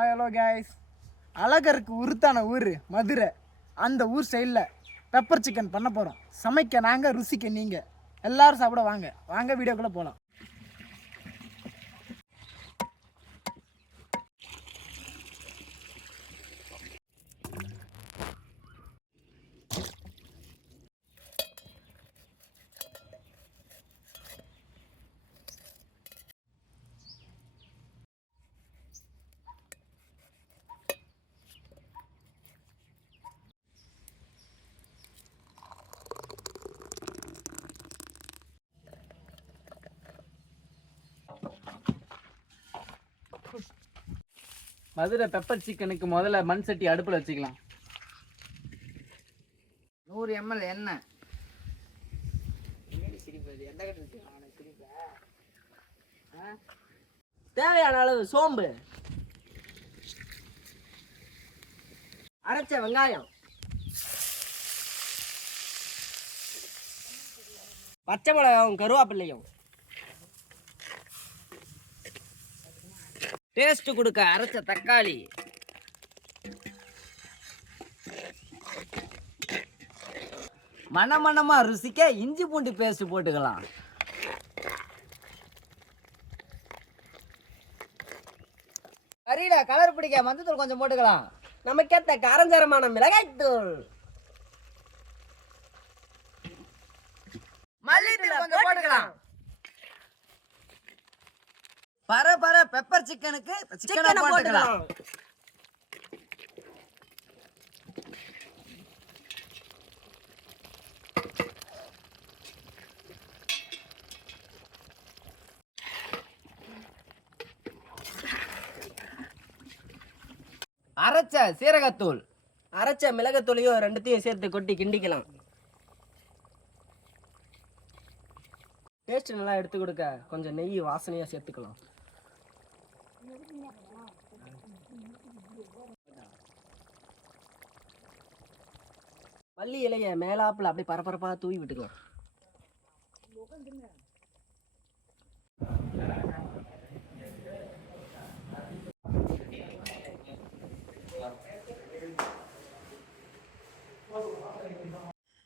Hi hello guys. அழகருக்கு உருத்தான ஊர் மதுரை. அந்த ஊர் ஸ்டைலில் பெப்பர் சிக்கன் பண்ண போகிறோம். சமைக்க நாங்கள், ருசிக்க நீங்கள். எல்லோரும் சாப்பிட வாங்க. வாங்க வீடியோக்குள்ளே போகலாம். மதுரை பெப்பர் சிக்கனுக்கு முதல்ல மண் சட்டி அடுப்பில் வச்சுக்கலாம். 100 ml எண்ணெய், தேவையான அளவு சோம்பு, அரைச்ச வெங்காயம், பச்சை மிளகாயும் கருவேப்பிலையும், டேஸ்ட் கொடுக்க அரைச்ச தக்காளி, மணமணமா ருசிக்க இஞ்சி பூண்டு பேஸ்ட் போட்டுக்கலாம். கறியில கலர் பிடிக்க மஞ்சத்தூள் கொஞ்சம் போட்டுக்கலாம். நமக்கேத்த காரஞ்சரமான மிளகாய் தூள், மல்லித்தூள் கொஞ்சம் போட்டுக்கலாம். பர பெப்பர் சிக்கனுக்கு சிக்கனை போட்டுக்கலாம். அரைச்ச சீரகத்தூள், அரைச்ச மிளகாத்தூளையும் ரெண்டுத்தையும் சேர்த்து கொட்டி கிண்டிக்கலாம். டேஸ்ட் நல்லா எடுத்து கொடுக்க கொஞ்சம் நெய் வாசனையா சேர்த்துக்கலாம். மல்லி இலைய மேலாப்புல அப்படி பரபரப்பா தூவி விட்டுக்கலாம்.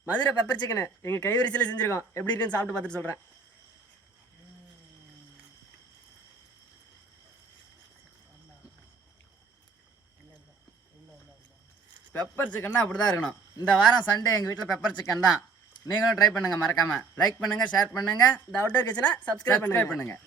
மதுரை பெப்பர் சிக்கனு எங்க கைவரிசையில் செஞ்சிருக்கோம். எப்படி இருக்குன்னு சாப்பிட்டு பார்த்துட்டு சொல்றேன். பெப்பர் சிக்கன்னா அப்படி தான் இருக்கணும். இந்த வாரம் சண்டே எங்கள் வீட்டில் பெப்பர் சிக்கன் தான். நீங்களும் ட்ரை பண்ணுங்கள். மறக்காமல் லைக் பண்ணுங்கள், ஷேர் பண்ணுங்கள். இந்த அவுட்டர் கிச்சனை சப்ஸ்கிரைப் பண்ணுங்கள்.